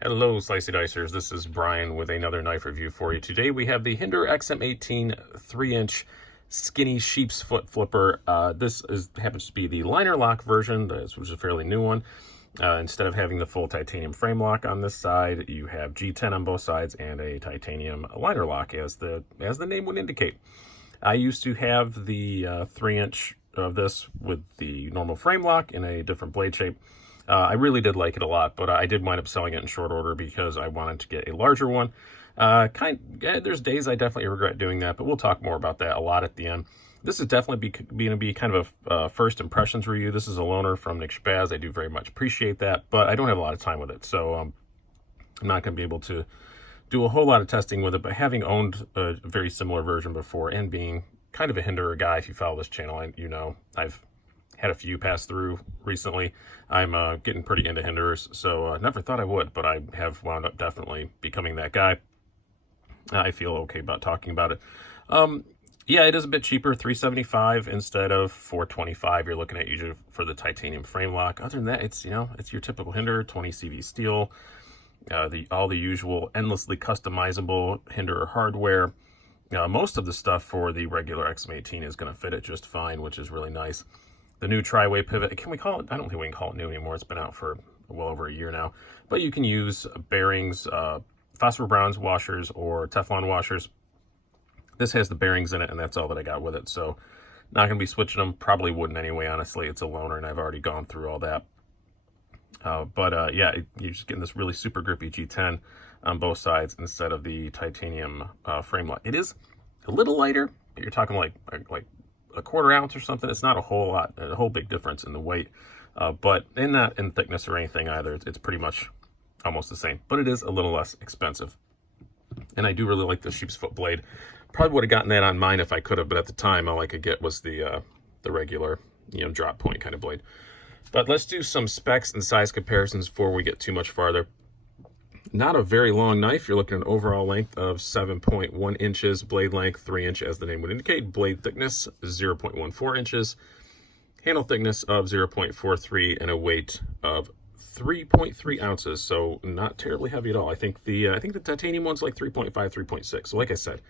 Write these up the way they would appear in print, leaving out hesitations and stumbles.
Hello, Slicey Dicers. This is Brian with another knife review for you. Today we have the Hinderer XM-18 3-inch skinny sheep's foot flipper. This happens to be the liner lock version, which is a fairly new one. Instead of having the full titanium frame lock on this side, you have G10 on both sides and a titanium liner lock, as the name would indicate. I used to have the 3-inch of this with the normal frame lock in a different blade shape. I really did like it a lot, but I did wind up selling it in short order because I wanted to get a larger one. There's days I definitely regret doing that, but we'll talk more about that a lot at the end. This is definitely going to be kind of a first impressions review. This is a loaner from Nick Spaz. I do very much appreciate that, but I don't have a lot of time with it, so I'm not going to be able to do a whole lot of testing with it. But having owned a very similar version before and being kind of a Hinderer guy, if you follow this channel, you know I've had a few pass through recently. I'm getting pretty into Hinderers, so never thought I would, but I have wound up definitely becoming that guy. I feel okay about talking about it. Yeah, it is a bit cheaper, $375 instead of $425. You're looking at usually for the titanium frame lock. Other than that, it's it's your typical Hinderer, 20 CV steel, all the usual endlessly customizable Hinderer hardware. Most of the stuff for the regular XM-18 is going to fit it just fine, which is really nice. The new tri-way pivot, can we call it? I don't think we can call it new anymore. It's been out for well over a year now. But you can use bearings, phosphor bronze washers, or Teflon washers. This has the bearings in it, and that's all that I got with it. So not going to be switching them. Probably wouldn't anyway, honestly. It's a loaner, and I've already gone through all that. Yeah, you're just getting this really super grippy G10 on both sides instead of the titanium frame lock. It is a little lighter. You're talking like a quarter ounce or something. It's not a whole big difference in the weight, but not in thickness or anything either. It's pretty much almost the same, but it is a little less expensive. And I do really like the Sheepsfoot blade. Probably would have gotten that on mine if I could have, but at the time all I could get was the regular, drop point kind of blade. But let's do some specs and size comparisons before we get too much farther. Not a very long knife. You're looking at an overall length of 7.1 inches, blade length 3 inch as the name would indicate, blade thickness 0.14 inches, handle thickness of 0.43, and a weight of 3.3 ounces. So not terribly heavy at all. I think the titanium one's like 3.5, 3.6. So like I said,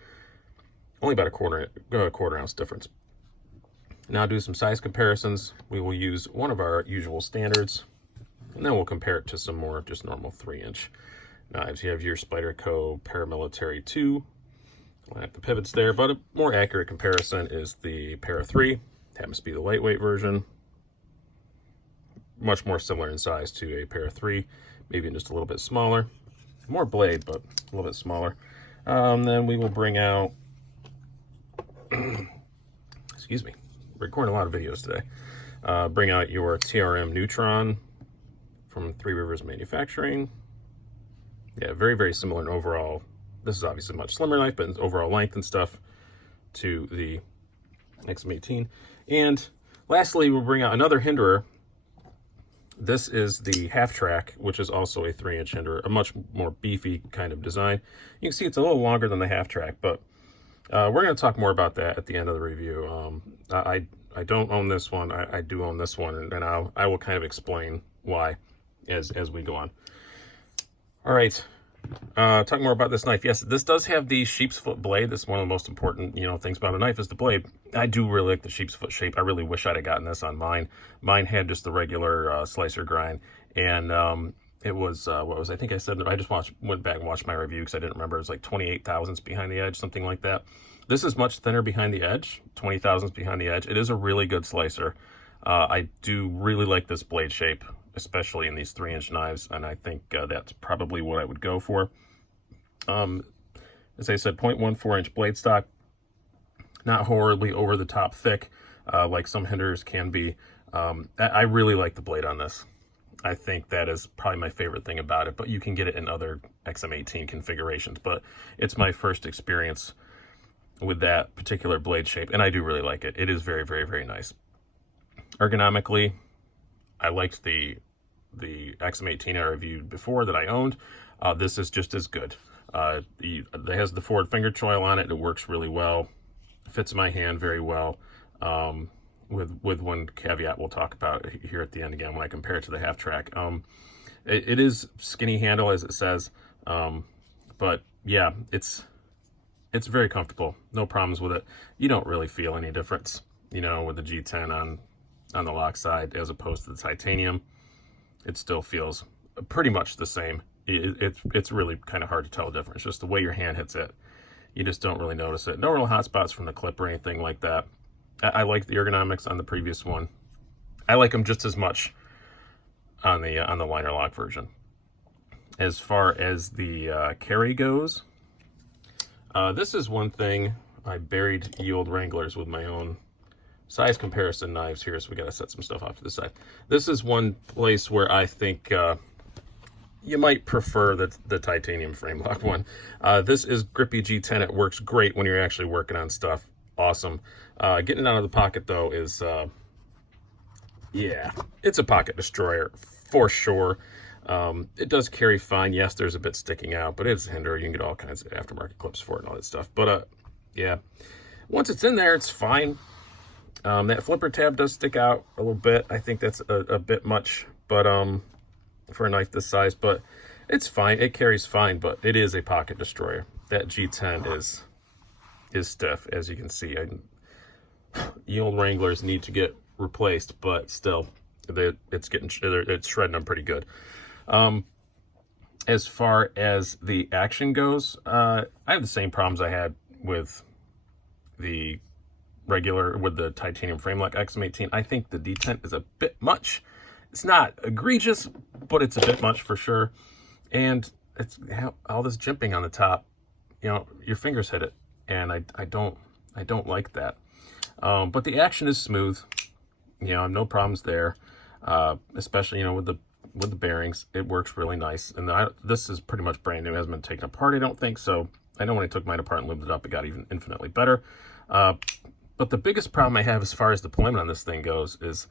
only about a quarter ounce difference. Now do some size comparisons. We will use one of our usual standards, and then we'll compare it to some more just normal 3-inch knives. You have your Spyderco Paramilitary 2. Line up the pivots there, but a more accurate comparison is the Para 3. Happens to be the lightweight version. Much more similar in size to a Para 3, maybe just a little bit smaller. More blade, but a little bit smaller. Then we will bring out, excuse me, recording a lot of videos today. Bring out your TRM Neutron from Three Rivers Manufacturing. Yeah, very, very similar in overall. This is obviously a much slimmer knife, but in overall length and stuff to the XM-18. And lastly, we'll bring out another Hinderer. This is the half track, which is also a 3-inch Hinderer, a much more beefy kind of design. You can see it's a little longer than the half track, but we're going to talk more about that at the end of the review. I don't own this one. I do own this one, and I will kind of explain why as we go on. All right, talk more about this knife. Yes, this does have the sheepsfoot blade. That's one of the most important, things about a knife is the blade. I do really like the sheepsfoot shape. I really wish I'd have gotten this on mine. Mine had just the regular slicer grind, and it was I think I said, I just went back and watched my review because I didn't remember. It was like 28 thousandths behind the edge, something like that. This is much thinner behind the edge, 20 thousandths behind the edge. It is a really good slicer. I do really like this blade shape, especially in these 3-inch knives, and I think that's probably what I would go for. As I said, 0.14-inch blade stock, not horribly over the top thick like some Hinderers can be. I really like the blade on this. I think that is probably my favorite thing about it, but you can get it in other XM-18 configurations, but it's my first experience with that particular blade shape, and I do really like it. It is very, very, very nice. Ergonomically, I liked the XM-18 I reviewed before that I owned. This is just as good. It has the forward finger choil on it. It works really well. Fits my hand very well. With one caveat we'll talk about here at the end again when I compare it to the half track. It is skinny handle, as it says, but yeah, it's very comfortable. No problems with it. You don't really feel any difference, you know, with the G10 on the lock side as opposed to the titanium. It still feels pretty much the same. It's really kind of hard to tell the difference. Just the way your hand hits it, you just don't really notice it. No real hot spots from the clip or anything like that. I like the ergonomics on the previous one. I like them just as much on the liner lock version. As far as the carry goes, this is one thing. I buried ye old Wranglers with my own size comparison knives here, so we got to set some stuff off to the side. This is one place where I think you might prefer the titanium frame lock one. This is grippy G10. It works great when you're actually working on stuff. Awesome. Getting it out of the pocket, though, is, yeah, it's a pocket destroyer for sure. It does carry fine. Yes, there's a bit sticking out, but it's a Hinderer. You can get all kinds of aftermarket clips for it and all that stuff. But, yeah, once it's in there, it's fine. That flipper tab does stick out a little bit. I think that's a bit much, but for a knife this size, but it's fine. It carries fine, but it is a pocket destroyer. That G10 is stiff, as you can see. Ye old Wranglers need to get replaced, but still, it's shredding them pretty good. As far as the action goes, I have the same problems I had with the titanium frame lock XM-18. I think the detent is a bit much. It's not egregious, but it's a bit much for sure. And it's all this jimping on the top. You know, your fingers hit it, and I don't like that. But the action is smooth. You know, I have no problems there. Especially, you know, with the bearings, it works really nice. And this is pretty much brand new. It hasn't been taken apart, I don't think. So I know when I took mine apart and lubed it up, it got even infinitely better. But the biggest problem I have as far as deployment on this thing goes is,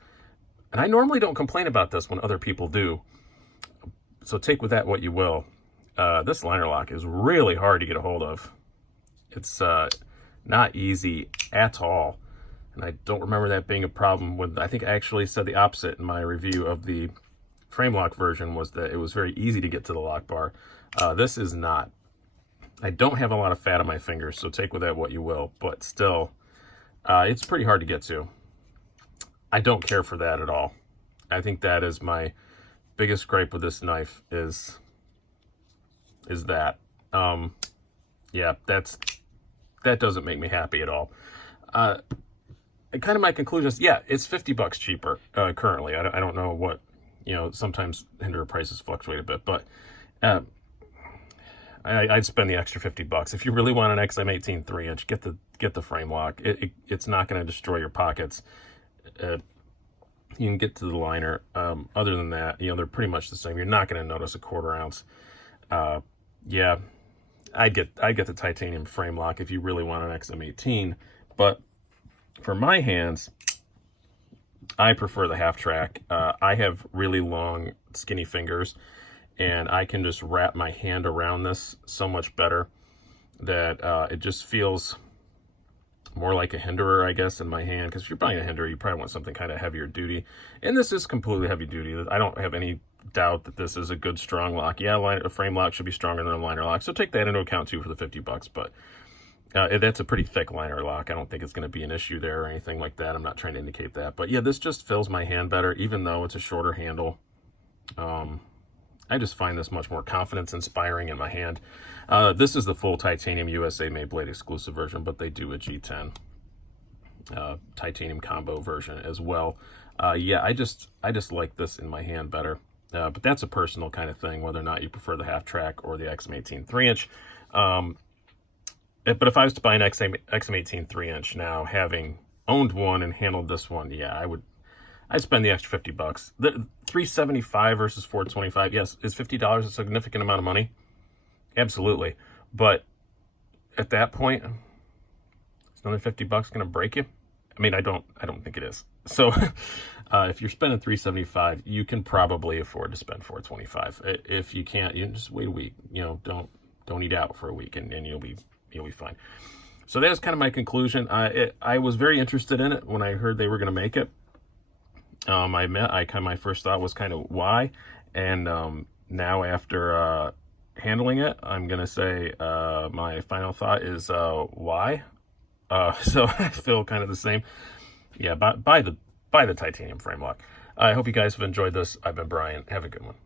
and I normally don't complain about this when other people do, so take with that what you will. This liner lock is really hard to get a hold of. It's not easy at all. And I don't remember that being a problem with, I think I actually said the opposite in my review of the frame lock version, was that it was very easy to get to the lock bar. This is not. I don't have a lot of fat on my fingers, so take with that what you will, but still, it's pretty hard to get to. I don't care for that at all. I think that is my biggest gripe with this knife is that. Yeah, that doesn't make me happy at all. Kind of my conclusion is, yeah, it's $50 cheaper currently. I don't know what, you know, sometimes Hinderer prices fluctuate a bit, but I'd spend the extra $50. If you really want an XM-18 3-inch, get the frame lock. It's not going to destroy your pockets. You can get to the liner. Other than that, you know, they're pretty much the same. You're not going to notice a 1/4 ounce. Yeah, I get the titanium frame lock if you really want an XM-18, but for my hands, I prefer the half track. I have really long, skinny fingers, and I can just wrap my hand around this so much better that it just feels more like a Hinderer, I guess, in my hand. Because if you're buying a Hinderer, you probably want something kind of heavier duty. And this is completely heavy duty. I don't have any doubt that this is a good, strong lock. Yeah, a frame lock should be stronger than a liner lock. So take that into account, too, for the $50. But that's a pretty thick liner lock. I don't think it's going to be an issue there or anything like that. I'm not trying to indicate that. But yeah, this just fills my hand better, even though it's a shorter handle. I just find this much more confidence-inspiring in my hand. This is the full titanium USA made blade exclusive version, but they do a G10 titanium combo version as well. Yeah, I just like this in my hand better. But that's a personal kind of thing, whether or not you prefer the half track or the XM-18 3-inch. But if I was to buy an XM-18 3-inch now, having owned one and handled this one, yeah, I'd spend the extra $50. The $375 versus $425, yes, is $50 a significant amount of money? Absolutely. But at that point, is another $50 going to break you? I mean, I don't think it is. So if you're spending $375, you can probably afford to spend $425. If you can't, you just wait a week. You know, don't eat out for a week, and you'll be fine. So that was kind of my conclusion. I was very interested in it when I heard they were going to make it. My first thought was kind of why, And now after handling it, I'm going to say my final thought is why? So I feel kind of the same. Yeah, buy the titanium frame lock. I hope you guys have enjoyed this. I've been Brian. Have a good one.